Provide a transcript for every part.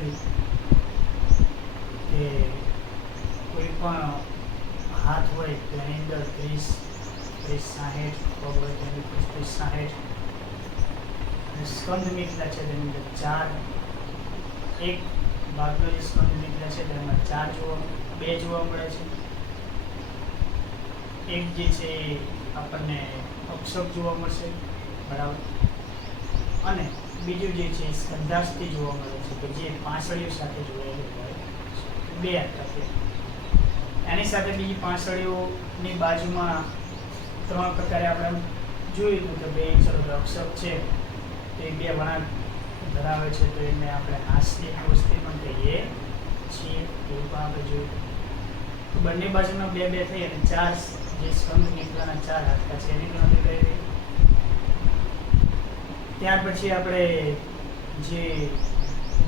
જોયેલું કે કોઈ પણ હાથ હોય તો એની અંદર 30-60 પગ હોય તેની 30-60 અને સ્કંદ નીકળ્યા છે તેની અંદર 4 એક ભાગનો જે સ્કંદ નીકળ્યા છે તેમાં 2 જોવા મળે છે. એક જે છે આપણને અક્ષક જોવા મળશે, બરાબર, અને બીજું જે છે સ્કંધાસ્થી જોવા મળે છે કે જે પાંસળીઓ સાથે જોડાયેલું હોય 2 હાથથી. એની સાથે બીજી પાંસળીઓની બાજુમાં 3 પ્રકારે આપણે જોયું હતું કે ચલો અક્ષક છે તે 2 વળાંક ધરાવે છે તો એને આપણે હાસ્ય અવસ્થિ પણ કહીએ છીએ, એવું પણ આપણે જોયું. તો બંને બાજુના 2 થઈ અને 4 જે સ્કંદ નીકળવાના 4 હાડકા છે એની ગણતરી કરી. ત્યાર પછી આપણે જે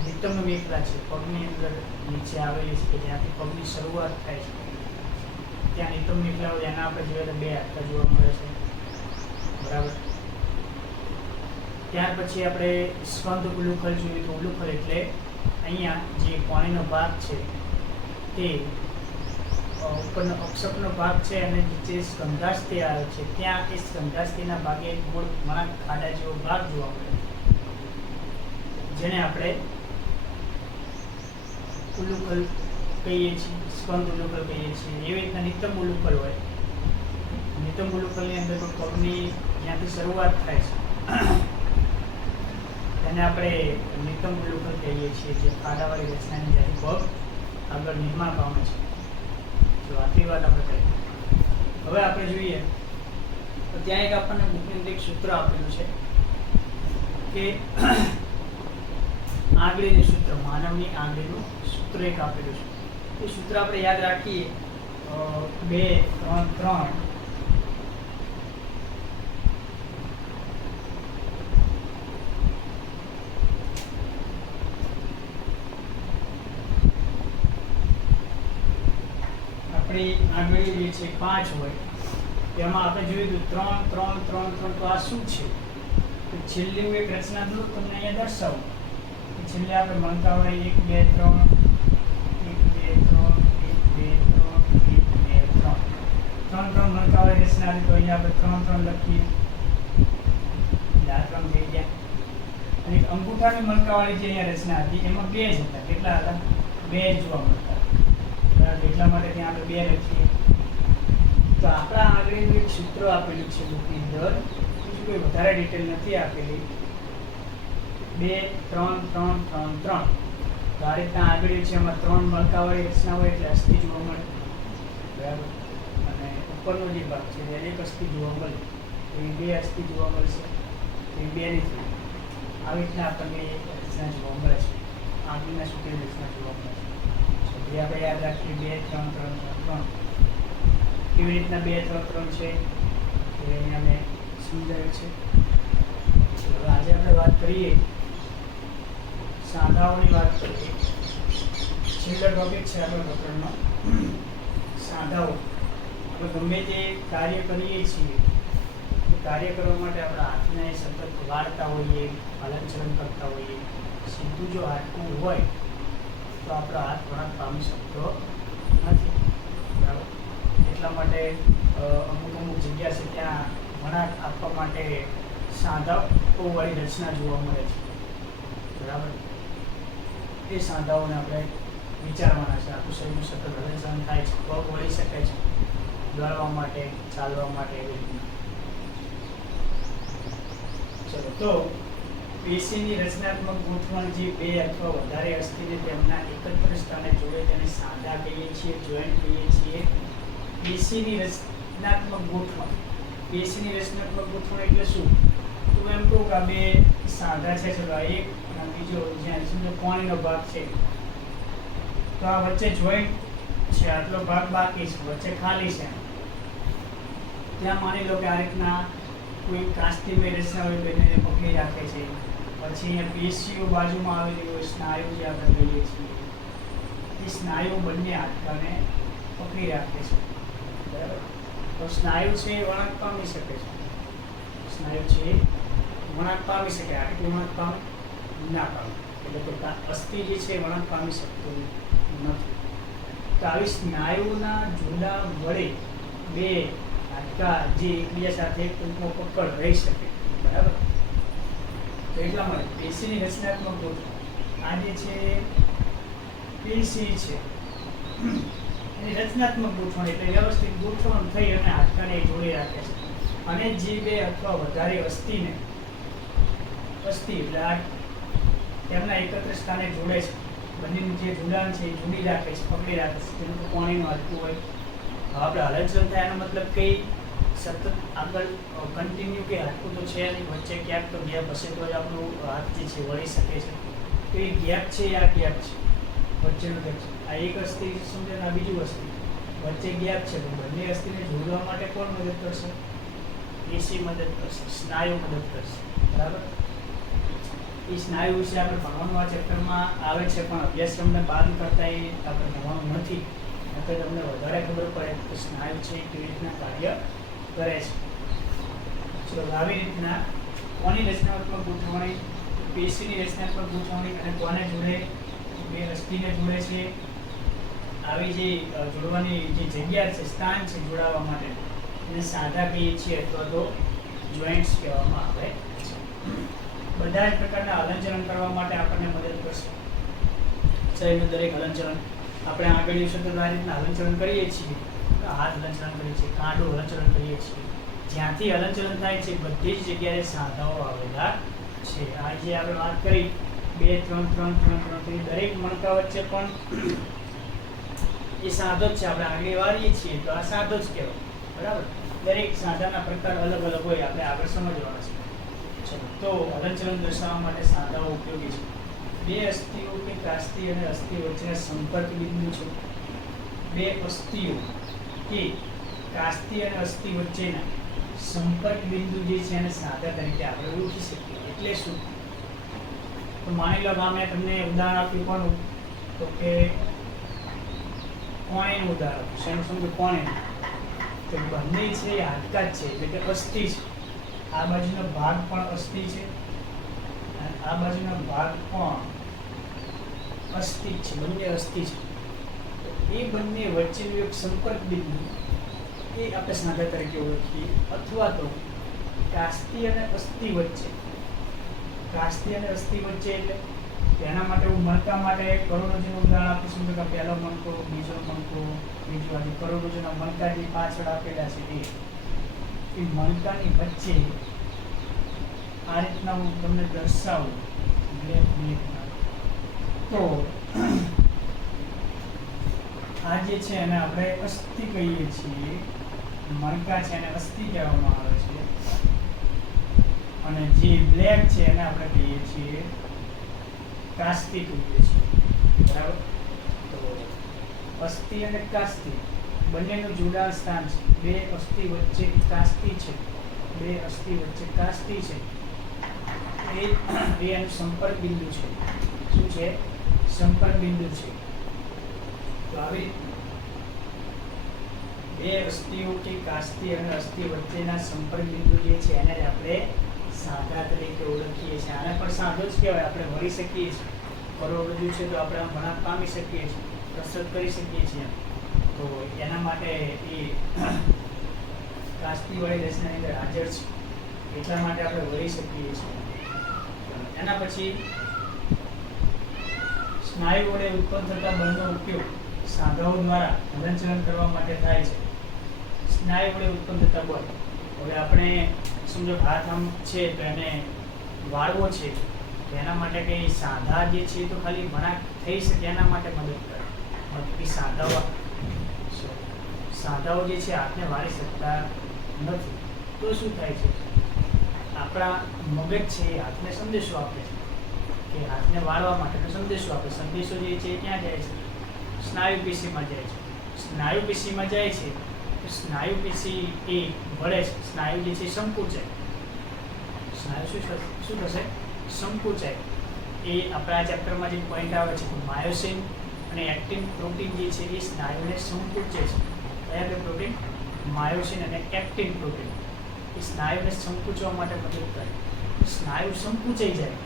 નિતંબ મેખલા છે પગની અંદર નીચે આવેલી છે કે જ્યાંથી પગની શરૂઆત થાય છે ત્યાં નિતંબ મેખલા હોય એના આપણે જોઈએ તો 2 હાડકા જોવા મળે છે, બરાબર. ત્યાર પછી આપણે સ્કંદ ઉલુખલ જોયું તો ઉલુખલ એટલે અહીંયા જે કોણીનો ભાગ છે તે ઉપરનો અક્ષકનો ભાગ છે અને જે સ્કંધાસ્થી આવે છે ત્યાં એ સ્કંધાસ્થીના ભાગે ગોળ વળાંક ખાડા જેવો ભાગ જોવા મળે જેને આપણે ઉલુખલ કહીએ છીએ, સ્કંદ ઉલુખલ કહીએ છીએ. એવી રીતના નિતંબ ઉલુખલ હોય. નિતંબ ઉલુખલની અંદર પગની જ્યાંથી શરૂઆત થાય છે તેને આપણે નિતંબ ઉલુખલ કહીએ છીએ, જે ખાડાવાળી રચનાની જ્યાંથી પગ આગળ નિર્માણ પામે છે. તો આટલી વાત આપણે કરીએ. હવે આપણે જોઈએ તો ત્યાં એક આપણને બુકની અંદર એક સૂત્ર આપેલું છે કે આંગળીનું સૂત્ર, માનવની આંગળીનું સૂત્ર એક આપેલું છે. એ સૂત્ર આપણે યાદ રાખીએ 2, 3, 3. આપણી આંગળી જે છે 5 હોય તેમાં આપણે જોયું 3, 3, 3, 3. તો આ શું છે? તો છેલ્લી હું એક રચના દઉં તમને અહીંયા દર્શાવું. છેલ્લે આપણે મળતા હોય 1, 2, 3, 3 મળતા હોય રચના તો અહીંયા આપણે 3 લખીએ, 3 થઈ ગયા. અને અંગૂઠાની મણકાવાળી જે અહીંયા રચના હતી એમાં 2 જ હતા. કેટલા હતા? 2 જોવા મળતા. એટલા માટે ત્યાં આપણે 2 લખીએ. તો આપણા આંગળીનું એક સૂત્ર આપેલું છે બુકની અંદર, બીજું કોઈ વધારે ડિટેલ નથી આપેલી. 2, 3, 3, 3, 3. તો આ રીતના આંગળી છે એમાં 3 મણકાવાળી રચના હોય એટલે અસ્થિ જોવા મળે, બરાબર. અને ઉપરનો જે ભાગ છે ત્યાં 1 અસ્થિ જોવા મળે, એવી 2 અસ્થિ જોવા મળશે, એ 2 ની થઈ. આવી રીતના આપણને રચના જોવા મળે છે, આંગળીના સૂત્રની રચના જોવા મળે છે. આપણે યાદ રાખીએ 2, 3, 3, 3, 3. કેવી રીતના 2, 3, 3 છે એ અહીંયા મેં સમજાવ્યું છે. હવે આજે આપણે વાત કરીએ સાંધાઓની વાત કરીએ. છેલ્લો ટોપિક છે આપણો પ્રકરણનો સાંધાઓ. આપણે ગમે તે કાર્ય કરીએ છીએ તો કાર્ય કરવા માટે આપણા હાથને સતત વાળતા હોઈએ, હલનચલન કરતા હોઈએ. સીધું જો હાડકું હોય તો આપણો હાથ વળાંક પામી શકતો નથી, બરાબર. એટલા માટે અમુક જગ્યા છે ત્યાં વળાંક આપવા માટે સાંધાઓવાળી રચના જોવા મળે છે, બરાબર. એ સાંધાઓને આપણે વિચારવાના છે. આખું શરીરનું સતત હલનચલન થાય છે, પગ વળી શકે છે દોડવા માટે, ચાલવા માટે, એવી રીતના. ચલો, તો પેશીની રચનાત્મક ગોઠવણ જે 2 અથવા વધારે અસ્થિને તેમના એકત્ર સ્થાને જોડે તેને સાંધા કહીએ છીએ, જોઈન્ટ કહીએ છીએ. પેશીની રચનાત્મક ગોઠવણ. પેશીની રચનાત્મક ગોઠવણ એટલે શું? તો એમ કહું કે આ 2 સાંધા છે, ચલો એક અને બીજો જ્યાં સમજો કોણીનો ભાગ છે તો આ વચ્ચે જોઈન્ટ છે, આટલો ભાગ બાકી છે, વચ્ચે ખાલી છે. ત્યાં માની લો કે આ રીતના કોઈ કાસ્તીમય રચના હોય તો એને પકડી રાખે છે. પછી અહીંયા પેશીઓ બાજુમાં આવેલી હોય, સ્નાયુ જે આપણે કહીએ છીએ, એ સ્નાયુ બંને હાડકાને પકડી રાખે છે, બરાબર. તો સ્નાયુ છે એ વળાંક પામી શકે છે. સ્નાયુ છે એ વળાંક પામી શકે, હાડકું વળાંક પામે ના પામે. એટલે કે અસ્થિ જે છે વળાંક પામી શકતું નથી. તો આવી સ્નાયુના જોડા વડે બે હાડકાં જે એકબીજા સાથે ટૂંકમાં પકડ રહી શકે, બરાબર. તો એટલા માટે પેશીની રચનાત્મક ગોઠવણ, આ જે છે પેશી છે એની રચનાત્મક ગોઠવણ એટલે વ્યવસ્થિત ગોઠવણ થઈ અને હાડકાને જોડી રાખે છે. અને જે બે અથવા વધારે અસ્થિ એટલે આ તેમના એકત્ર સ્થાને જોડે છે. બંનેનું જે જોડાણ છે એ જોડી રાખે છે, પકડી રાખે છે. જેનું તો કોણીનું હાડકું હોય. આપણે હલનચલન થાય એનો મતલબ કઈ સતત આગળ કન્ટિન્યુ કે હાડકું તો છે નહીં, વચ્ચે ક્યાંક તો ગેપ હશે તો જ આપણું હાથ જે છે વળી શકે છે. તો એ ગેપ છે, આ ગેપ છે, વચ્ચેનો ગેપ છે. આ એક અસ્થિ સમજે આ બીજું અસ્થિ, વચ્ચે ગેપ છે. બંને અસ્થિને જોડવા માટે કોણ મદદ કરશે? પેશી મદદ કરશે, સ્નાયુ મદદ કરશે, બરાબર. એ સ્નાયુ વિશે આપણે ભણવાનું આ ચેપ્ટરમાં આવે છે, પણ અભ્યાસક્રમને બાદ કરતા એ આપણે ભણવાનું નથી. તો તમને વધારે ખબર પડે કે સ્નાયુ છે કેવી રીતના કાર્ય કરે છે. ચલો, આવી રીતના કોની રચનાત્મક ગોઠવણી? પેશીની રચનાત્મક ગોઠવણી. અને કોને જોડે? બે અસ્થિને જોડે છે. આવી જે જોડવાની જે જગ્યા છે, સ્થાન છે જોડાવા માટે, એને સાંધા કહીએ છીએ અથવા તો જોઈન્ટ્સ કહેવામાં આવે છે. બધા જ પ્રકારના હલનચલન કરવા માટે આપણને મદદ કરશે. શરીરનું દરેક હલનચલન આપણે આગળ સતત આ રીતના હલનચલન કરીએ છીએ. હાથ હલનચલન કરીએ છીએ, કાંડું હલનચલન કરીએ છીએ. જ્યાંથી હલનચલન થાય છે બધી જ જગ્યાએ સાંધાઓ આવેલા છે. આ જે આપણે વાત કરી 2 3 3 3 3 દરેક મણકા વચ્ચે પણ એ સાંધો જ છે. આપણે આગળ વાળીએ છીએ તો આ સાંધો જ કહેવાય, બરાબર. દરેક સાંધાના પ્રકાર અલગ અલગ હોય, આપણે આગળ સમજવાના છે. ચલો, તો હલનચલન દર્શાવવા માટે સાંધાઓ ઉપયોગી છે. બે અસ્થિઓ કે કાસ્તી અને અસ્થિ વચ્ચેના સંપર્ક બિંદુ છે. બે અસ્થિઓ કે કાસ્તી અને અસ્થિ વચ્ચેના સંપર્ક બિંદુ જે છે એને સાંધા તરીકે આપણે ઓળખી શકીએ. એટલે શું? તો માની લો કે મેં તમને ઉદાહરણ આપ્યું કોનું? તો કે કોણીનું ઉદાહરણ આપ્યું. શેનું સમજો? કોણીનું. તો બંને છે એ હાડકા જ છે, એટલે કે અસ્થિ છે. આ બાજુનો ભાગ પણ અસ્થિ છે અને આ બાજુનો ભાગ પણ અસ્થિ છે. બંને અસ્થિ છે. તો એ બંને વચ્ચેનું એક સંપર્ક બિંદુ એ આપણે સાંધા તરીકે ઓળખીએ. અથવા તો કાસ્તી અને અસ્થિ વચ્ચે, કાસ્તી અને અસ્થિ વચ્ચે એટલે તેના માટે હું મણકા માટે કરોડરજ્જુનું ઉદાહરણ આપું છું. કે પહેલો મણકો, બીજો મણકો, બીજો આજે કરોડરજ્જુના મણકા જે પાછળ આપેલા છે એ મણકાની વચ્ચે આ રીતના હું તમને દર્શાવું. તો આ જે છે એને આપણે અસ્થિ કહીએ છીએ. મણકા છે એને અસ્થિ કહેવામાં આવે છે. અને જે બ્લેક છે એને આપણે કહીએ છીએ કાસ્તી કહીએ છીએ, બરાબર. તો અસ્થિ અને કાસ્તી બંનેનું જોડાણ સ્થાન છે. બે અસ્થિ વચ્ચે કાસ્તી છે, બે અસ્થિ વચ્ચે કાસ્તી છે. એ એનું સંપર્ક બિંદુ છે. શું છે? સંપર્ક બિંદુ છે. તો આવી બે અસ્થિઓ કે કાસ્તી અને અસ્થિ વચ્ચેના સંપર્ક બિંદુ જે છે એને જ આપણે સાંધા તરીકે ઓળખીએ છીએ. આને પણ સાંધો જ કહેવાય. આપણે વળી શકીએ છીએ. કરોડરજ્જુ છે તો આપણે આમ વળાંક પામી શકીએ છીએ, કસરત કરી શકીએ છીએ. તો એના માટે એ કાસ્તી વાળી રચનાની અંદર હાજર છે, એટલા માટે આપણે વળી શકીએ છીએ. એના પછી સ્નાયુ વડે ઉત્પન્ન થતા બળનો ઉપયોગ સાંધાઓ દ્વારા હલનચલન કરવા માટે થાય છે. સ્નાયુ વડે ઉત્પન્ન થતા બળ, હવે આપણે સમજો હાથ આમ છે તો એને વાળવો છે, તો એના માટે કંઈ સાંધા જે છે તો ખાલી વળાંક થઈ શકે એના માટે મદદ કરે. બાકી સાંધાઓ જે છે હાથને વાળી શકતા નથી. તો શું થાય છે? આપણા મગજ છે એ હાથને સંદેશો આપે છે કે હાથને વાળવા માટેનો સંદેશો આપે. સંદેશો જે છે એ ક્યાં જાય છે? સ્નાયુ પેશીમાં જાય છે. સ્નાયુ પેશીમાં જાય છે તો સ્નાયુ પેશી એ વળે છે. સ્નાયુ જે છે સંકુચાય. સ્નાયુ શું થશે? સંકુચાય. એ આપણા ચેપ્ટરમાં જે પોઈન્ટ આવે છે કે માયોસિન અને એક્ટિન પ્રોટીન જે છે એ સ્નાયુને સંકુચે છે. કયા બે પ્રોટીન? માયોસિન અને એક્ટિન પ્રોટીન. એ સ્નાયુને સંકુચવા માટે મદદ કરે. સ્નાયુ સંકુચાઈ જાય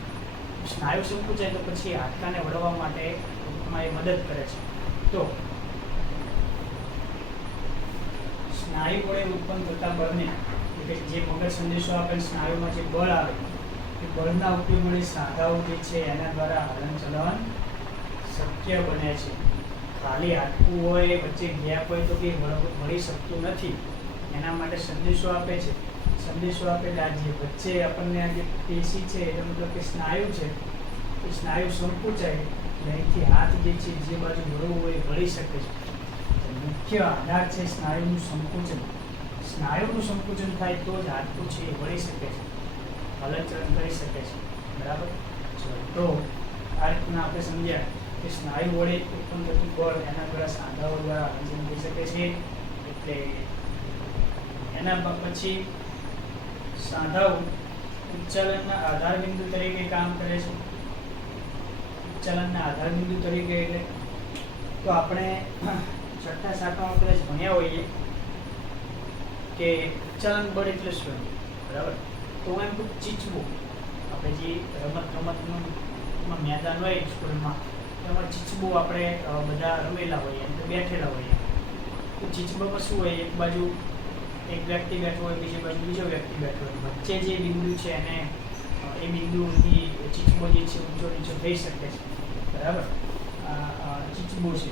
સ્નાયુ સંકુચાય તો પછી હાડકાને વળવા માટે ટૂંકમાં એ મદદ કરે છે. તો સ્નાયુ વડે ઉત્પન્ન થતા બળને, એટલે જે મગજ સંદેશો આપે સ્નાયુમાં જે બળ આવે એ બળના ઉપયોગ વડે સાંધાઓ જે છે એના દ્વારા હલનચલન શક્ય બને છે. ખાલી હાડકું હોય વચ્ચે ગેપ હોય તો કંઈ વળી શકતું નથી, એના માટે સંદેશો આપે છે. સંદેશો આપે એટલે આ જે વચ્ચે આપણને આ જે પેશી છે એટલે મતલબ કે સ્નાયુ છે એ સ્નાયુ સંકુચાય એટલે અહીંથી હાથ જે છે જે બાજુ વળવું હોય એ વળી શકે છે. મુખ્ય આધાર છે સ્નાયુનું સંકુચન. સ્નાયુનું સંકુચન થાય તો જ હાડકું છે એ વળી શકે છે, હલનચલન કરી શકે છે. બરાબર. તો આ રીતના આપણે સમજ્યા કે સ્નાયુ વડે ઉત્પન્ન થતું બળ એના દ્વારા સાંધાઓ દ્વારા હલનચલન થઈ શકે છે. એટલે એના પછી સાંધાઓ ઉચ્ચાલનના આધાર બિંદુ તરીકે કામ કરે છે. ઉચ્ચાલનના આધાર બિંદુ તરીકે એટલે તો આપણે છઠ્ઠા શાખામાં કદાચ ભણ્યા હોઈએ કે ઉચ્ચાલન બળ એટલે શું, બરાબર. તો હું એમ કહું ચીચવું, આપણે જે રમતનું મેદાન હોય સ્કૂલમાં એમાં ચીચવું આપણે બધા રમેલા હોઈએ એમ તો બેઠેલા હોઈએ. તો ચીચબામાં શું હોય, એક બાજુ એક વ્યક્તિ બેઠો હોય, બીજી બાજુ બીજો વ્યક્તિ બેઠો હોય, વચ્ચે જે બિંદુ છે એને એ બિંદુથી ચીચબો જે છે ઊંચો નીચો થઈ શકે છે. બરાબર. આ ચીચબો છે.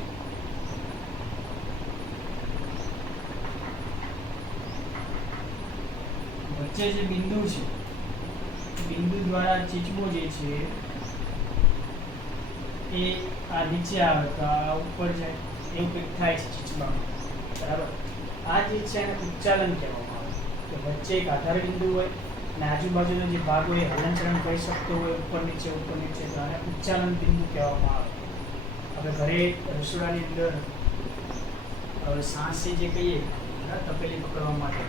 વચ્ચે જે બિંદુ છે બિંદુ દ્વારા ચીચબો જે છે એ આ નીચે આવે તો આ ઉપર જાય એવું કંઈક થાય છે ચીચબામાં. બરાબર. આ જે છે એને ઉચ્ચાલન કહેવામાં આવે. તો વચ્ચે એક આધાર બિંદુ હોય અને આજુબાજુનો જે ભાગ હોય હલનચલન કરી શકતો હોય ઉપર નીચે તો આને ઉચ્ચાલન બિંદુ કહેવામાં આવે. હવે ઘરે રસોડાની અંદર સાંસી જે કહીએ તપેલી પકડવા માટે,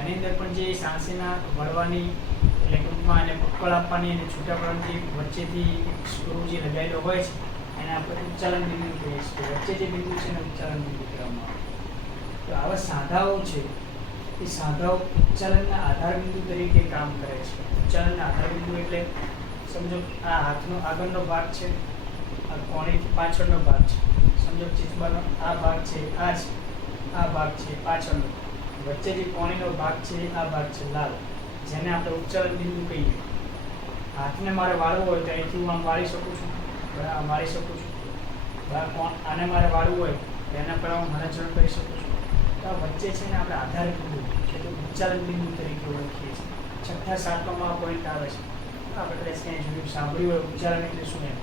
એની અંદર પણ જે સાંસીના વળવાની એટલે ટૂંકમાં એને પકડ આપવાની અને છૂટા પડવાની વચ્ચેથી સ્ક્રૂ જે લગાવેલો હોય છે એને આપણે ઉચ્ચાલન બિંદુ કહીએ છીએ. વચ્ચે જે બિંદુ છે એને ઉચ્ચાલન બિંદુ કહેવામાં આવે. તો આવા સાંધાઓ છે એ સાંધાઓ ઉચ્ચાલનના આધાર બિંદુ તરીકે કામ કરે છે. ઉચ્ચાલનના આધાર બિંદુ એટલે સમજો આ હાથનો આગળનો ભાગ છે, આ કોણીથી પાછળનો ભાગ છે. સમજો ચીચબાનો આ ભાગ છે, આ છે, આ ભાગ છે પાછળનો, વચ્ચે જે કોણીનો ભાગ છે આ ભાગ છે લાલ, જેને આપણે ઉચ્ચાલન બિંદુ કહીએ. હાથને મારે વાળવું હોય તો અહીંથી હું આમ વાળી શકું છું, આમ વાળી શકું છું. આને મારે વાળવું હોય તો એના પર હું હલનચલન કરી શકું છું. તો આ વચ્ચે છે ને આપણે આધાર બિંદુ છે તો ઉચ્ચાલન બિંદુ તરીકે ઓળખીએ છીએ. છઠ્ઠા સાતમાં પોઈન્ટ આવે છે. આપણે કદાચ ક્યાંય જોયું સાંભળ્યું હોય ઉચ્ચારણ એટલે શું એમ,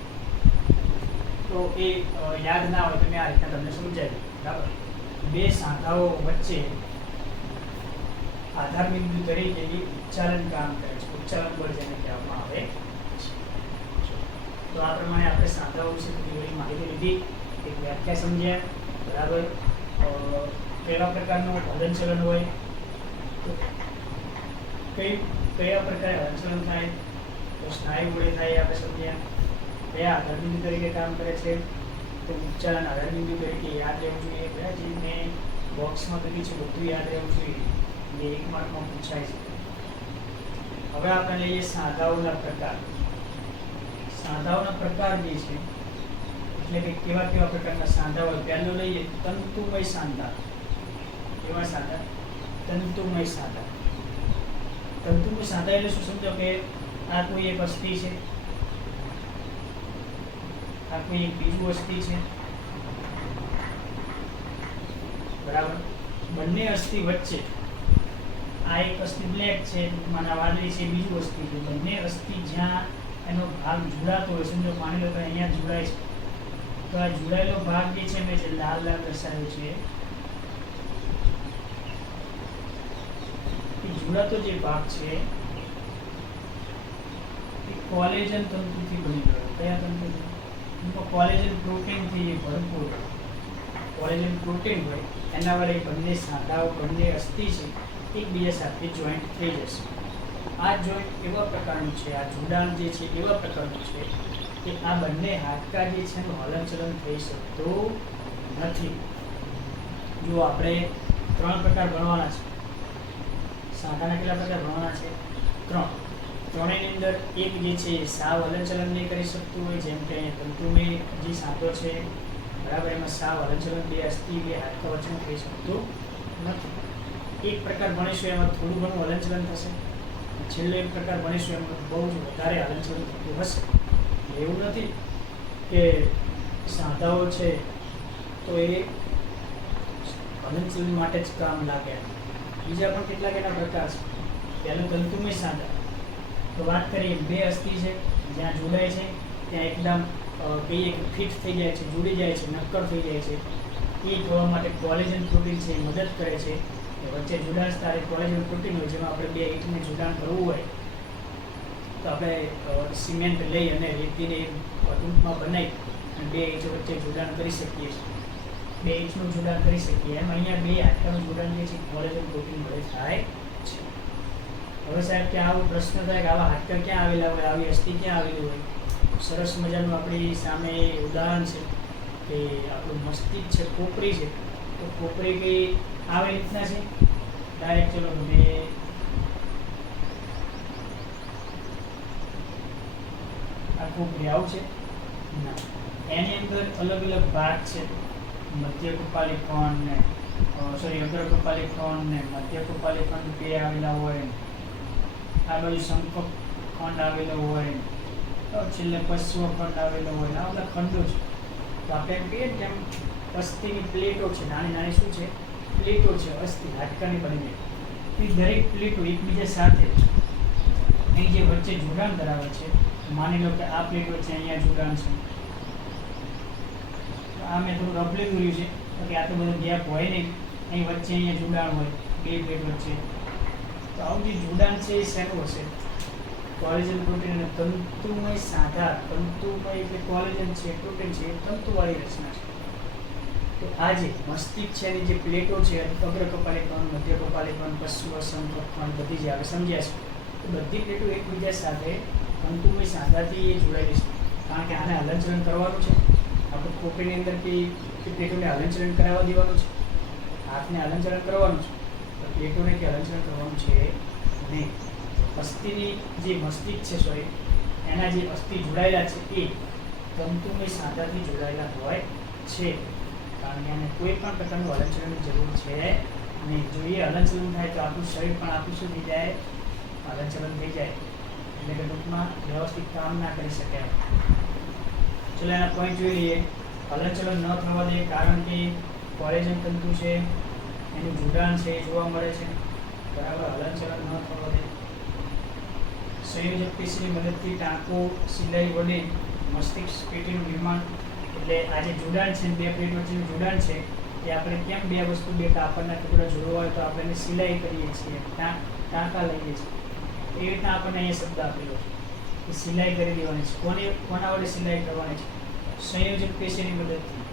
તો એ યાદ ના હોય તો મેં આ રીતના તમને સમજાવ્યું. બરાબર. બે સાંધાઓ વચ્ચે આધાર બિંદુ તરીકે ઉચ્ચાલન કામ કરે છે. ઉચ્ચાલન બળ જેને કહેવામાં આવે છે. તો આ પ્રમાણે આપણે સાંધાઓ વિશે થોડી માહિતી લીધી, એક વ્યાખ્યા સમજ્યા. બરાબર. કેવા પ્રકારનું હલનચલન હોય, તો કયા પ્રકારે હલનચલન થાય, તો સ્નાયુ વડે થાય આપણે સમજ્યા. કયા આધાર બિંદુ તરીકે કામ કરે છે, તો ઉચ્ચાલન આધાર બિંદુ તરીકે યાદ રહેવું જોઈએ. બધા જે મેં બોક્સમાં લખી છે બધું યાદ રહેવું જોઈએ, જે 1 માર્કમાં પૂછાય છે. હવે આપણે લઈએ સાંધાઓના પ્રકાર. સાંધાઓના પ્રકાર જે છે એટલે કે કેવા કેવા પ્રકારના સાંધા હોય. પહેલો લઈએ તંતુમય સાંધા. કેવા સાંધા? તંતુમય સાંધા. તંતુમય સાંધા એટલે શું સમજો કે આ કોઈ એક અસ્થિ છે, આ કોઈ એક બીજું અસ્થિ છે. બરાબર. બંને અસ્થિ વચ્ચે આ એક અસ્થિ બ્લેક છે, મારા વાદળી છે, બીજું અસ્થિ છે. બંને અસ્થિ જ્યાં એનો ભાગ જોડાતો હોય, સમજો માની લો કે અહીંયા જોડાય છે, તો આ જોડાયેલો ભાગ જે છે મેં જે લાલ લાલ દર્શાવ્યો છે એ જોડાતો જે ભાગ છે એ કોલેજન તંતુથી બની ગયો. કયા તંતુથી? કોલેજન પ્રોટીનથી ભરપૂર. કોલેજન પ્રોટીન હોય એના વડે બંને સાંધાઓ બંને અસ્થિ છે એકબીજા સાથે જોઈન્ટ થઈ જશે. આ જોઈન્ટ એવા પ્રકારનું છે, આ જોડાણ જે છે એવા પ્રકારનું છે કે આ બંને હાડકા જે છે એનું હલનચલન થઈ શકતું નથી. જો આપણે 3 પ્રકાર ભણવાના છે. સાંધાના કેટલા પ્રકાર ભણવાના છે? 3 ત્રણેયની અંદર એક જે છે એ સાવ હલનચલન નહીં કરી શકતું હોય, જેમ કે તંતુમય જે સાંધો છે બરાબર, એમાં સાવ હલનચલન બે અસ્થિ બે હાડકા વચ્ચેનું થઈ શકતું નથી. એક પ્રકાર ભણીશું એમાં થોડું ઘણું હલનચલન થશે, છેલ્લો એક પ્રકાર ભણીશું એમાં બહુ જ વધારે હલનચલન થતું હશે. એવું નથી કે સાંધાઓ છે તો એ હલનચલન માટે જ કામ લાગે. બીજા પણ કેટલાક એના પ્રકાર છે. પહેલું તંતુમય સાંધા, તો વાત કરીએ બે અસ્થિ છે જ્યાં જોડાય છે ત્યાં એકદમ કહીએ કે ફિટ થઈ જાય છે, જોડી જાય છે, નક્કર થઈ જાય છે. એ થવા માટે કોલેજન પ્રોટીન છે એ મદદ કરે છે. વચ્ચે જોડાણ સ્થળે કોલેજન પ્રોટીન હોય, જેમાં આપણે બે ઈંટને જોડાણ કરવું હોય તો આપણે સિમેન્ટ લઈ અને રેતીને ટૂંકમાં બનાવી અને બે ઈંચ વચ્ચે જોડાણ કરી શકીએ છીએ. બે ઈંચનું જોડાણ કરી શકીએ. એમ અહીંયા બે હાડકાનું જોડાણ જે છે કોલેજન પ્રોટીન વડે થાય છે. હવે સાહેબ કે આવો પ્રશ્ન થાય કે આવા હાડકા ક્યાં આવેલા હોય, આવી અસ્થિ ક્યાં આવેલી હોય? સરસ મજાનું આપણી સામે ઉદાહરણ છે કે આપણું મસ્તિષ્ક છે, ખોપરી છે. તો ખોપરી કઈ આવી રીતના છે ડાયરેક્ટ, ચલો બે આ ખોપરી આવું છે ના, એની અંદર અલગ અલગ ભાગ છે. મધ્ય કપાલી ખંડ ને અગ્ર કપાલી ખંડ ને મધ્ય કપાલી ખંડ બે આવેલા હોય, આ બાજુ સંપક ખંડ આવેલો હોય, છેલ્લે પશ્વ ખંડ આવેલો હોય. આ બધા ખંડો છે. તો આપણે એમ કહીએ કે એમ અસ્થિની પ્લેટો છે, નાની નાની શું છે પ્લેટો છે, અસ્થિ હાડકાની બની ગઈ. એ દરેક પ્લેટો એકબીજા સાથે એની જે વચ્ચે જોડાણ ધરાવે છે. માની લો કે આ પ્લેટ વચ્ચે અહીંયા જોડાણ છે, આ મેં થોડું રફલી દોર્યું છે કે આટલું બધું ગેપ હોય નહીં, અહીં વચ્ચે અહીંયા જોડાણ હોય બે પ્લેટ વચ્ચે. તો આવું જે જોડાણ છે એ શેનું હશે? કોલેજન પ્રોટીન અને તંતુમય સાંધા. તંતુમય એટલે કોલેજન છે, પ્રોટીન છે, એ તંતુવાળી રચના છે. તો આ જે મસ્તિષ્ક છે એની જે પ્લેટો છે, અગ્ર કપાલી ખંડ, મધ્ય કપાલી ખંડ, પશ્વ સંપક ખંડ બધી જે આવે સમજ્યા છે. તો બધી પ્લેટો એકબીજા સાથે તંતુમય સાંધાથી એ જોડાયેલી છે. કારણ કે આને હલનચલન કરવાનું છે. આપણે ખોપરીની અંદર કે પ્લેટોને હલનચલન કરાવવા દેવાનું છે, હાથને હલનચલન કરવાનું છે, તો પ્લેટોને કે હલનચલન કરવાનું છે નહીં. અસ્થિની જે મસ્તિષ્ક છે સોરી એના જે અસ્થિ જોડાયેલા છે એ તંતુમય સાંધાથી જોડાયેલા હોય છે. કારણ કે એને કોઈ પણ પ્રકારનું હલનચલનની જરૂર છે નહીં. જો એ હલનચલન થાય તો આપણું શરીર પણ આપણું શું થઈ જાય? હલનચલન થઈ જાય. એટલે કે ટૂંકમાં વ્યવસ્થિત કામ ના કરી શકે. ચલો એના પોઈન્ટ જોઈ લઈએ. હલનચલન ન થવા દે કારણ કે કોલેજન તંતુ છે એનું જોડાણ છે એ જોવા મળે છે બરાબર. હલનચલન ન થવા દે. સંયોજક પેશીની મદદથી ટાંકો સિલાઈ વડે મસ્તિષ્ક પેટીનું નિર્માણ. એટલે આ જે જોડાણ છે બે પ્લેટ વચ્ચેનું જોડાણ છે એ આપણે કેમ બે વસ્તુ બે કાપડના ટુકડા જોડવા હોય તો આપણે એને સિલાઈ કરીએ છીએ, ટાંકા લઈએ છીએ. એ રીતના આપણને અહીંયા શબ્દ આપેલો છે કે સિલાઈ કરી દેવાની છે. કોના વડે સિલાઈ કરવાની છે? સંયોજક પેશીની મદદથી.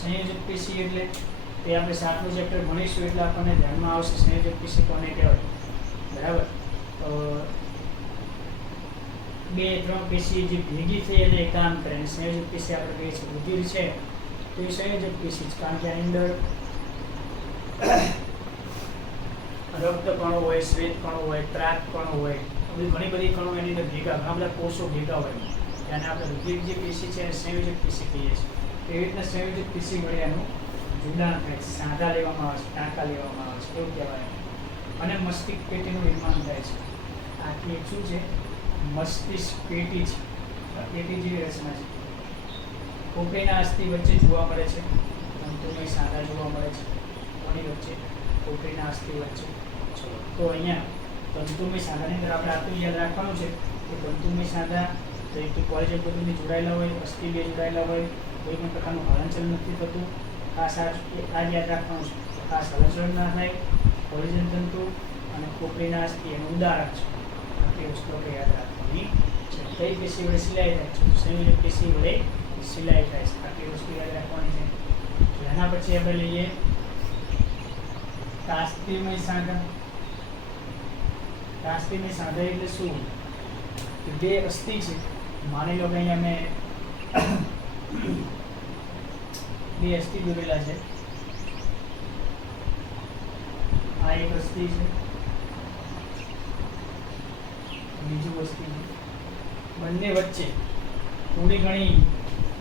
સંયોજક પેશી એટલે તે આપણે 7મું ચેપ્ટર ભણીશું એટલે આપણને ધ્યાનમાં આવશે સંયોજક પેશી કોને કહેવાય બરાબર. બે ત્રણ પેશી જે ભેગી થઈ અને કામ કરે અને સંયોજક પેશી આપણે કહીએ છીએ રુધિર છે તો એ સંયોજક પેશી છે. કારણ કે આની અંદર રક્ત કણો હોય, શ્વેત કણો હોય, ત્રાક કણો હોય, ઘણી બધી કણો એની અંદર ભેગા, ઘણા બધા કોષો ભેગા હોય અને આપણે રુધિર જે પેશી છે એને સંયોજક પેશી કહીએ છીએ. એવી રીતના સંયોજક પેશી વડે એનું જોડાણ થાય છે, સાંધા લેવામાં આવે છે, ટાંકા લેવામાં આવે છે એવું કહેવાય. અને મસ્તિષ્ક પેટીનું નિર્માણ થાય છે. આથી એક શું છે? મસ્તિષ્ક પેટી છે. પેટી જેવી રચના છે. ખોપરીના અસ્થિ વચ્ચે જોવા મળે છે, તંતુમય સાંધા જોવા મળે છે કોની વચ્ચે? ખોપરીના અસ્થિ વચ્ચે. ચલો તો અહીંયા તંતુમય સાંધાની અંદર આપણે આટલું યાદ રાખવાનું છે કે તંતુમય સાંધા તો એક તો કોલેજન પ્રોટીનથી જોડાયેલા હોય, અસ્થિ બે જોડાયેલા હોય, કોઈ પણ પ્રકારનું હલનચલન નથી થતું. ખાસ આ યાદ રાખવાનું છે. ખાસ હલનચલન ના થાય. કોલેજન તંતુ અને ખોપરીના અસ્થિ એનું ઉદાહરણ છે. આટલી વસ્તુ આપણે યાદ રાખવાની છે. કઈ પેશી વડે સિલાઈ થાય છે? સંયોજક પેશી વડે સિલાઈ થાય છે. આટલી વસ્તુ યાદ રાખવાની છે. એના પછી આપણે લઈએ કાસ્તિમય સાંધા. કાસ્તિમય સાંધા એટલે શું? બે અસ્થિ છે. માની લો કે અહીંયા મેં બે અસ્થિ દોરેલા છે. આ એક અસ્થિ છે બીજું વસ્તુ બંને વચ્ચે થોડી ઘણી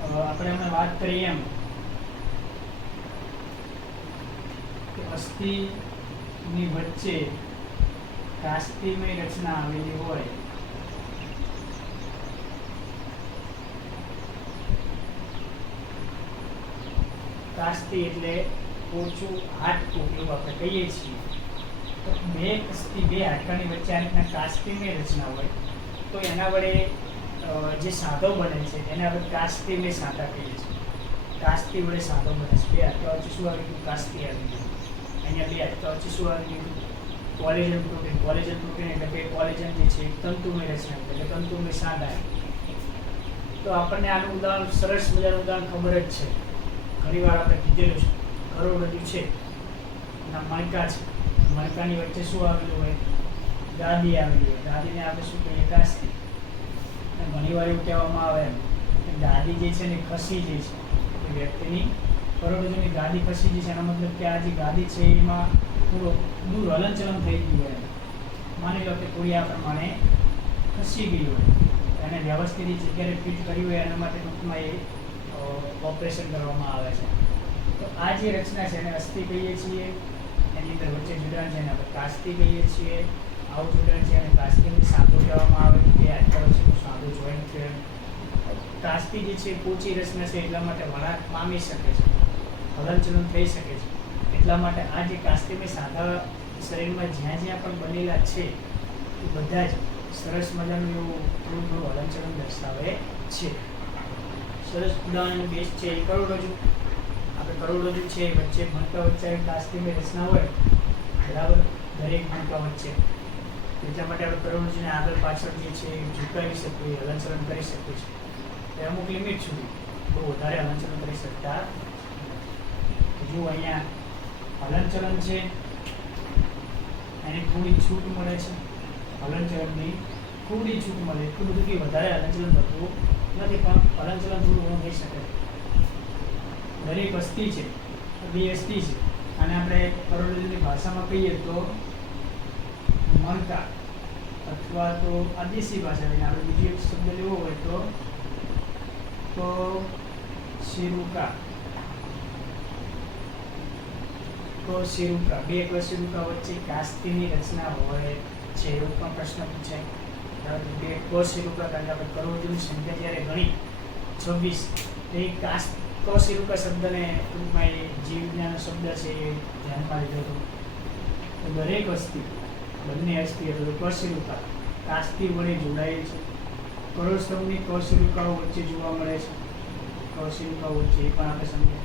આપણે હમણાં વાત કરીએ એમ કે અસ્થિની વચ્ચે કાસ્તિમય રચના આવેલી હોય કાસ્તિ એટલે ઓછું હાડકું એવું આપણે કહીએ છીએ. તો બે હાડકાની વચ્ચે આ રીતના કાસ્તિમય રચના હોય તો એના વડે જે સાંધો બને છે એને આપણે કાસ્તિમય સાંધા કહીએ છીએ. કાસ્તિ વડે સાંધો બને છે. બે હાડકા વચ્ચે શું આવી ગયું? કાસ્તિ આવી ગયું. અહીંયા બે હાડકા વચ્ચે શું આવી ગયું? Collagen protein. કોલેજન પ્રોટીન એટલે કે કોલેજન જે છે તંતુમય રચના એટલે તંતુમય સાંધા. તો આપણને આનું ઉદાહરણ સરસ મજાનું ઉદાહરણ ખબર જ છે, ઘણી વાર આપણે કીધેલું છે. કરોડરજ્જુ છે એના મણકા છે, મણકાની વચ્ચે શું આવેલું હોય? ગાદી આવેલી હોય. ગાદીને આપણે શું કહીએ? કાસ્તિ. ઘણી વાર એવું કહેવામાં આવે એમ કે ગાદી જે છે ને ખસી જે છે એ વ્યક્તિની કરોડરજ્જુની ગાદી ખસી જે છે એનો મતલબ કે આ જે ગાદી છે એમાં થોડું દૂર હલનચલન થઈ ગયું હોય. માની લો કે થોડી આ પ્રમાણે ખસી ગઈ હોય, એને વ્યવસ્થિત જગ્યાએ ફિટ કરી હોય એના માટે ટૂંકમાં એ ઓપરેશન કરવામાં આવે છે. તો આ જે રચના છે એને અસ્થિ કહીએ છીએ. એની અંદર વચ્ચે જોડાણ છે એને આપણે કાસ્તિ કહીએ છીએ. આવું જોડાણ છે અને કાસ્તિને સાંધો કહેવામાં આવે. બે હાડકા વચ્ચેનો સાંધો જોઈન્ટ છે. કાસ્તિ જે છે પોચી રચના છે એટલા માટે વળાંક પામી શકે છે, હલનચલન થઈ શકે છે. એટલા માટે આ જે કાસ્તિમય સાંધા શરીરમાં જ્યાં જ્યાં પણ બનેલા છે એ બધા જ સરસ મજાનું એવું થોડું થોડું હલનચલન દર્શાવે છે. સરસ ઉદાહરણ બેસ્ટ છે એ કરોડરજ્જુ. આપણે કરોડરજ્જુ છે વચ્ચે મણકા વચ્ચે કાસ્તિમય રચના હોય બરાબર, દરેક મણકા વચ્ચે. એટલા માટે આપણે કરોડરજ્જુને આગળ પાછળ જે છે ઝુકાવી શકીએ, હલનચલન કરી શકીએ છીએ. એ અમુક લિમિટ સુધી, બહુ વધારે હલનચલન કરી શકતા. જો અહીંયા હલનચલન છે એની થોડી છૂટ મળે છે, હલનચલનની થોડી છૂટ મળે. એટલું બધું કે વધારે હલનચલન થતું નથી, પણ હલનચલન થોડું ઘણું થઈ શકે. દરેક અસ્થિ છે, બે અસ્થિ છે અને આપણે કરોડરજ્જુની ભાષામાં કહીએ તો મણકા, અથવા તો આ દેશી ભાષા લઈને આપણે બીજો એક શબ્દ લેવો હોય તો શિરુકા. તો શિરુકા, બે શિરુકા વચ્ચે કાસ્તિની રચના હોય છે એવો પણ પ્રશ્ન પૂછાય. બે શિરુકા કારણ આપણે કરોડરજ્જુની સંખ્યા જ્યારે ગણી 26 એ કશિરુકા શબ્દને ટૂંકમાં એ જીવવિજ્ઞાનનો શબ્દ છે એ ધ્યાનમાં લીધો હતો. તો દરેક અસ્થિ, બંને અસ્થિ એટલે કશિરુકા કાસ્તિ વડે જોડાયેલ છે. કરોડસ્તંભની કશિરુકાઓ વચ્ચે જોવા મળે છે. કશિરુકાઓ વચ્ચે એ પણ આપણે સમજીએ.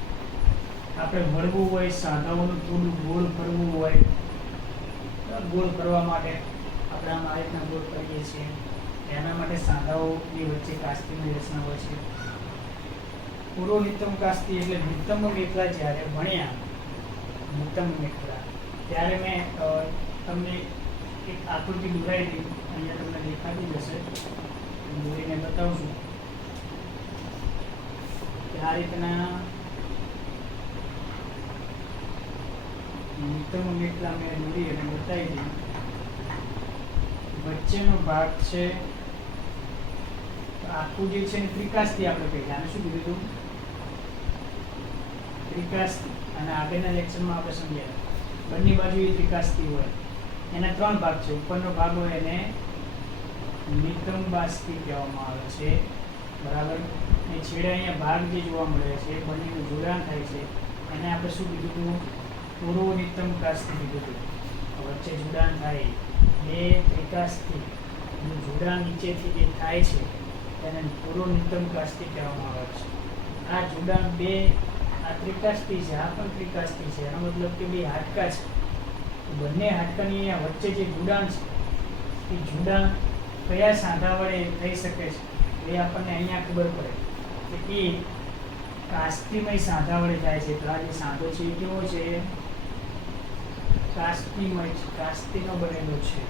આપણે વળવું હોય, સાંધાઓનું થોડું ગોળ કરવું હોય, ગોળ કરવા માટે આપણે આમ આ રીતના ગોળ કરીએ છીએ. એના માટે સાંધાઓની વચ્ચે કાસ્તિની રચના હોય છે. પૂર્વ નિતમ કાસ્તિ એટલે નિતમ મેખલા જ્યારે ભણ્યા, નિતમ મેખલા ત્યારે મેં તમને એક આકૃતિ દોરાઈ હતી, અહીંયા તમને દેખાતી જશે, દોરીને બતાવું છું કે આ રીતના નિતમ મેખલા મેં દોરી અને બતાવી દીધી. વચ્ચેનો ભાગ છે આખું જે છે ને ત્રિકાસ્તિ આપણે કહીએ. આને શું કીધું હતું? ત્રિકાસ્તિ. અને આગળના લેક્ચરમાં આપણે સમજ્યા બંને બાજુ એ ત્રિકાસ્તિ હોય. એના ત્રણ ભાગ છે. ઉપરનો ભાગ હોય એને નિતંબાસ્તિ કહેવામાં આવે છે બરાબર. એ છેડે અહીંયા ભાગ જે જોવા મળે છે બંનેનું જોડાણ થાય છે એને આપણે શું કીધું હતું? પૂર્વ નિતમ કાસ્તિ કીધું હતું. વચ્ચે જોડાણ થાય બે ત્રિકાસ્તિ, જોડાણ નીચેથી જે થાય છે એને પૂર્વ નિતમ કાસ્તિ કહેવામાં આવે છે. આ જોડાણ બે, આ ત્રિકાસ્તિ છે, આ પણ ત્રિકાસ્તિ છે. એનો મતલબ કે બે હાડકા છે. બંને હાડકાની અહીંયા વચ્ચે જે જોડાણ છે એ જોડાણ કયા સાંધા વડે થઈ શકે છે એ આપણને અહીંયા ખબર પડે કે એ કાસ્તિમય સાંધા વડે થાય છે. તો આ જે સાંધો છે એ કેવો છે? કાસ્તિમય છે, કાસ્તિનો બનેલો છે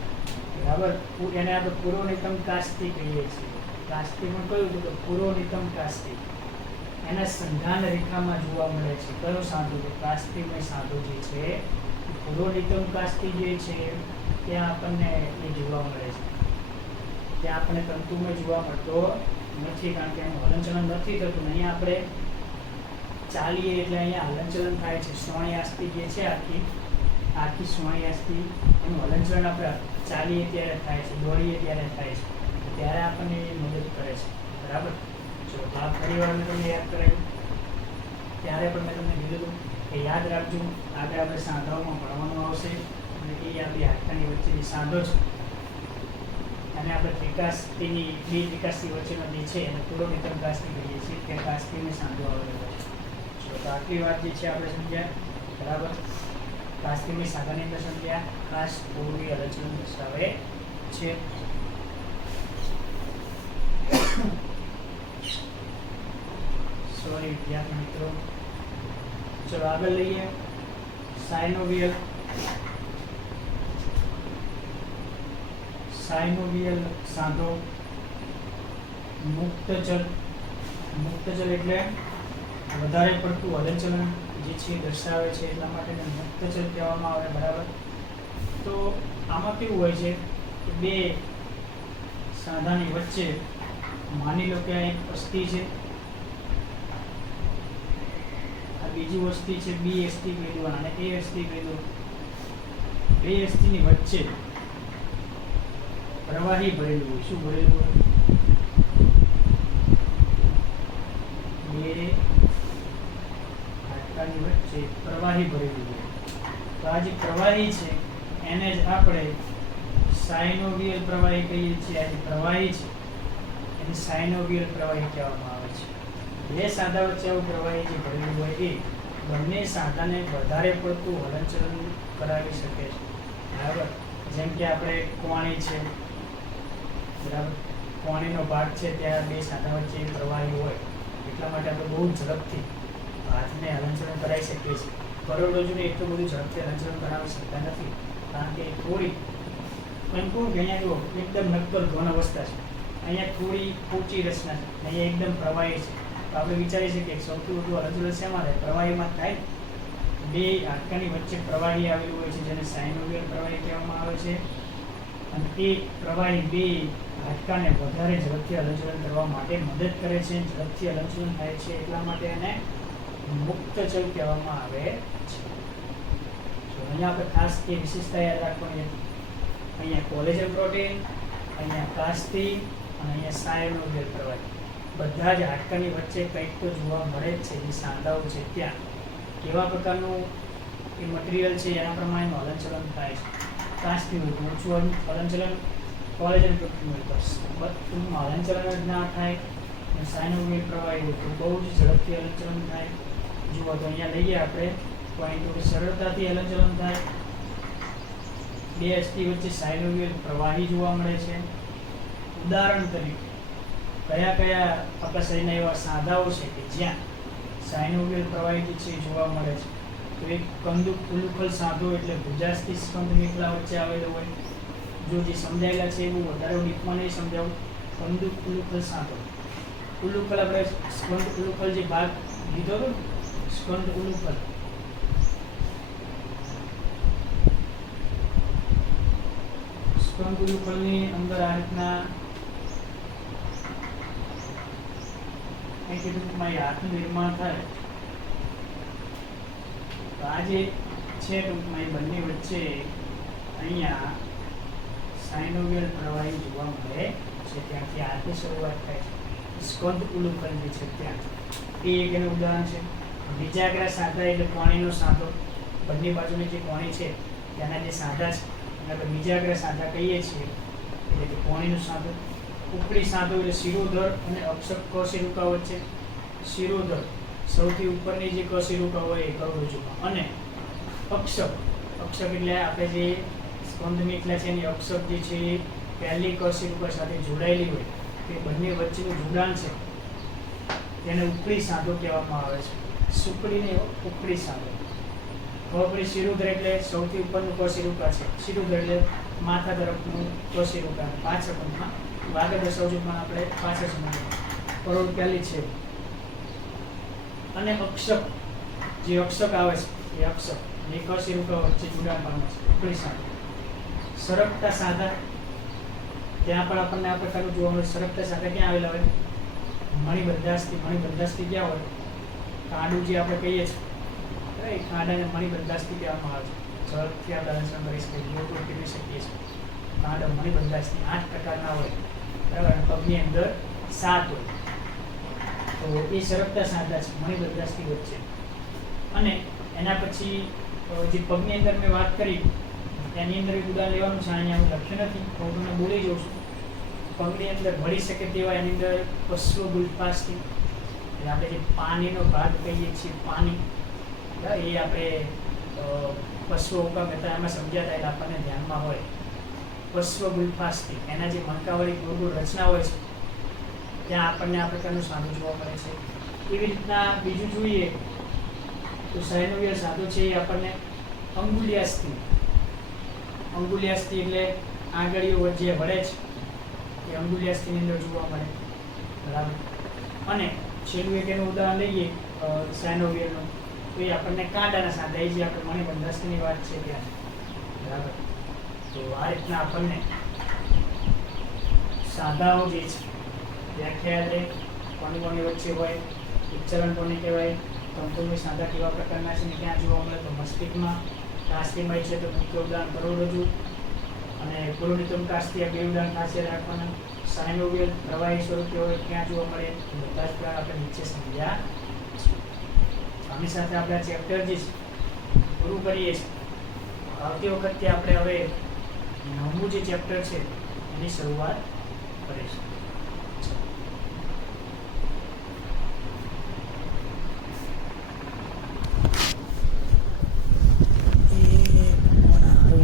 બરાબર. એને આપણે પૂર્વ નિતમ કાસ્તિ કહીએ છીએ. કાસ્તિમાં કયું હતું? તો પૂર્વ નિતમ કાસ્તિ. એના સંધાન રેખામાં જોવા મળે છે. કયો સાંધો? તો કાસ્તિમય સાંધો જે છે. પૂર્વ નિતમ કાસ્તિ જે છે ત્યાં આપણને એ જોવા મળે છે. ત્યાં આપણને તંતુમય જોવા મળતો નથી, કારણ કે એનું હલનચલન નથી થતું. અહીંયા આપણે ચાલીએ એટલે અહીંયા હલનચલન થાય છે. શ્રોણી અસ્થિ જે છે આખી શ્રોણી અસ્થિ એનું હલનચલન આપણે ચાલીએ ત્યારે થાય છે, દોડીએ ત્યારે થાય છે, ત્યારે આપણને મદદ કરે છે. બરાબર. જો આ ફરી વાર મેં તમને યાદ કરાવ્યું, ત્યારે પણ મેં તમને કીધું કે યાદ રાખજો. આગળ આપણે સાંધાઓમાં ભણવાનું આવશે અને એ આપણી હાડકાની વચ્ચેની સાંધો છે, અને આપણે ત્રિકાસ્થીની બે ત્રિકાસ્થી વચ્ચેનો જે છે એને પૂર્વનિતમ કાસ્તી કહીએ છીએ, તે કાસ્તીની સાંધો આવેલો છે. તો આટલી વાત જે છે આપણે સમજ્યા. બરાબર. કાસ્તીની સાંધાની અંદર સમજ્યા. ખાસ પૂર્વી હલનચલન દર્શાવે છે. સોરી વિદ્યાર્થી મિત્રો. ચલો આગળ લઈએ. સાયનોવિયલ સાંધો. મુક્તચલ એટલે વધારે પડતું હલનચલન જે છે દર્શાવે છે, એટલા માટે મુક્તચલ કહેવામાં આવે. બરાબર. તો આમાં કેવું હોય છે કે બે સાંધાની વચ્ચે માની લો કે આ એક અસ્થિ છે, આ બીજી અસ્થિ છે, બી અસ્થિ કહી દો અને એ અસ્થિ કહી દો. બે અસ્થિની વચ્ચે પ્રવાહી ભરેલું હોય. શું ભરેલું હોય? બે હાડકાની વચ્ચે પ્રવાહી ભરેલું હોય. તો આ જે પ્રવાહી છે એને જ આપણે સાયનોવિયલ પ્રવાહી કહીએ છીએ. આ જે પ્રવાહી છે એને સાયનોવિયલ પ્રવાહી કહેવામાં આવે છે. બે સાંધા વચ્ચે આવું પ્રવાહી જે ભરેલું હોય એ બંને સાંધાને વધારે પડતું હલનચલન કરાવી શકે છે. બરાબર. જેમ કે આપણે કોણી છે, બરાબર, કોણીનો ભાગ છે ત્યાં બે સાંધા વચ્ચે પ્રવાહી હોય, એટલા માટે આપણે બહુ ઝડપથી હાથને હલનચલન કરાવી શકીએ છીએ. કરોડરજ્જુને એટલું બધું ઝડપથી હલનચલન કરાવી શકતા નથી, કારણ કે થોડી એમ કહું કે અહીંયા જુઓ એકદમ નક્કર ઘન અવસ્થા છે, અહીંયા થોડી ઊંચી રચના છે, અહીંયા એકદમ પ્રવાહી છે. તો આપણે વિચારી શકીએ કે સૌથી વધુ હલનચલન શેમાં થાય? પ્રવાહીમાં થાય. બે હાડકાની વચ્ચે પ્રવાહી આવેલું હોય છે, જેને સાયનોવિયલ પ્રવાહી કહેવામાં આવે છે, અને એ પ્રવાહી બે હાડકાને વધારે ઝડપથી હલનચલન કરવા માટે મદદ કરે છે. ઝડપથી હલનચલન થાય છે એટલા માટે એને મુક્તચલ કહેવામાં આવે છે. તો અહીંયા આપણે ખાસ એ વિશેષતા યાદ રાખવાની હતી. અહીંયા કોલેજન પ્રોટીન, અહીંયા કાસ્તી અને અહીંયા સાયનોવિયલ પ્રવાહી, બધા જ હાડકાની વચ્ચે કંઈક તો જોવા મળે જ છે. જે સાંધાઓ છે ત્યાં કેવા પ્રકારનું એ મટીરિયલ છે એના પ્રમાણેનું હલનચલન થાય છે. કાસ્તી હોય તો ઊંચું હલનચલન, કોલેજન પ્રોટીન હોય તો ટૂંકમાં હલનચલન જ ના થાય, અને સાયનોવિયલ પ્રવાહી હોય તો બહુ જ ઝડપથી હલનચલન થાય. જુઓ તો અહીંયા લઈએ આપણે પોઈન્ટ ઉપર સરળતાથી હલનચલન થાય. બે અસ્થિ વચ્ચે સાયનોવિયલ પ્રવાહી જોવા મળે છે. ઉદાહરણ તરીકે કયા કયા આપણા શરીરના એવા સાંધાઓ છે કે જ્યાં સાયનોવિયલ પ્રવાહી જે છે જોવા મળે છે? તો એક કંદુક ઉલુખલ સાંધો એટલે ભુજાસ્થિ સ્કંદ મેખલા વચ્ચે આવેલો હોય. જો જે સમજાયેલા છે એવું વધારે ડીપમાં નહીં સમજાવું. કંદુક ઉલુખલ સાંધો, ઉલુખલ આપણે સ્કંદ ઉલુખલ જે ભાગ લીધો હતો ને, સ્કંદ ઉલુખલ, સ્કંદ ઉલુખલની અંદર આ રીતના ટૂંકમાં હાથનું નિર્માણ થાય. તો આ જે છે ટૂંકમાં એ બંને વચ્ચે અહીંયા સાયનોવિયલ પ્રવાહી જોવા મળે છે. ત્યાંથી હાથની શરૂઆત થાય છે. સ્કંદ ઉલુખલ જે છે ત્યાં એ એક એનું ઉદાહરણ છે. બીજાગ્રા સાંધા એટલે કોણીનો સાંધો, બંને બાજુની જે કોણી છે ત્યાંના જે સાંધા છે એને આપણે બીજાગ્રા સાંધા કહીએ છીએ, એટલે કે કોણીનો સાંધો. ઉપરી સાંધો એટલે શિરોધર અને અક્ષક કશેરુકા વચ્ચે. શિરોધર સૌથી ઉપરની જે કશેરુકા હોય એ કરોડરજ્જુમાં, અને અક્ષક, અક્ષક એટલે આપણે જે સ્કંદ મેખલા છે એની અક્ષક જે છે એ પહેલી કશેરુકા સાથે જોડાયેલી હોય, તે બંને વચ્ચેનું જોડાણ છે તેને ઉપરી સાંધો કહેવામાં આવે છે. સુકડીને ઉપરી સાંધો. હવે શિરોધર એટલે સૌથી ઉપરનું કશેરુકા છે. શિરોધર એટલે માથા તરફનું કશેરુકા, પાછળ પંથમાં આગળ દર્શાવજો પણ આપણે પાછળ સમજીએ. કરોડ પહેલી છે. અને અક્ષક, જે અક્ષક આવે છે એ અક્ષક એ કશેરુકા વચ્ચે જોડાણ પામે છે. ઉપરી સાંધો. સરકતા સાંધા, ત્યાં પણ આપણને આ પ્રકારનું જોવા મળે. સરકતા સાથે ક્યાં આવેલા હોય? મણિબંધાસ્થિ. મણિબંધાસ્થિ ક્યાં હોય? કાંડું જે આપણે કહીએ છીએ એ કાંડાને મણિબંધાસ્થિ કહેવામાં આવે છે. ઝડપથી આપણે આન્સર કરી શકીએ, ગોળ કરી શકીએ છીએ. કાંડ મણિબંધાસ્થિ 8 પ્રકારના હોય, બરાબર. અને પગની અંદર 7 હોય. તો એ સરકતા સાંધા છે મણિબંધાસ્થિ વચ્ચે. અને એના પછી જે પગની અંદર મેં વાત કરી એની અંદર એક ઉદાહરણ લેવાનું છે. અહીંયા હું લખ્યું નથી, હું તમને બોલી જાઉં છું. પગની અંદર ભળી શકે તેવા એની અંદર પશ્વગુલ્ફાસ્થિ, એટલે આપણે જે પાણીનો ભાગ કહીએ છીએ, પાણી, એ આપણે પશ્વ ઉપા કહેતા એમાં સમજ્યા હતા એટલે આપણને ધ્યાનમાં હોય. પશ્વગુલ્ફાસ્થિ, એના જે મણકાવાળી ગોળ ગોળ રચના હોય છે ત્યાં આપણને આ પ્રકારનું સાંધું જોવા મળે છે. એવી રીતના બીજું જોઈએ તો સાયનોવિયલ સાંધો છે એ આપણને અંગુલિયાસ્થિ. અંગુલિયાસ્થિ એટલે આંગળીઓ જે વળે છે એ અંગુલિયાસ્થિની અંદર જોવા મળે, બરાબર. અને છેલ્લું એક એનું ઉદાહરણ લઈએ સાયનોવિયલનું, તો એ આપણને કાંડાના સાંધા, એ જે આપણે મણિબંધાસ્થિની વાત છે ત્યાં, બરાબર. તો આ રીતના આપણને સાંધાઓ જે છે વ્યાખ્યા છે, કોની કોની વચ્ચે હોય, ઉચ્ચારણ કોને કહેવાય, તંતુમય સાંધા કેવા પ્રકારના છે ને ક્યાં જોવા મળે? તો મસ્તિષ્કમાં. કાસ્ટિમય છે તો મુખ્ય ઉદાહરણ કરોડરજ્જુ અને પુરોનિતમ કાસ્ટિ, આ બે ઉદાહરણ ખાસ યાદ રાખવાના. સાયનોવિયલ પ્રવાહી સ્વરૂપે હોય ક્યાં જોવા મળે? તો બધા જ પ્રકાર આપણે નીચે સમજ્યા. આની સાથે આપણે આ ચેપ્ટર જે છે પૂરું કરીએ છીએ. આવતી વખતે આપણે હવે 9મું જે ચેપ્ટર છે એની શરૂઆત કરીશું.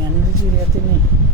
એનર્જી રહેતી નહીં.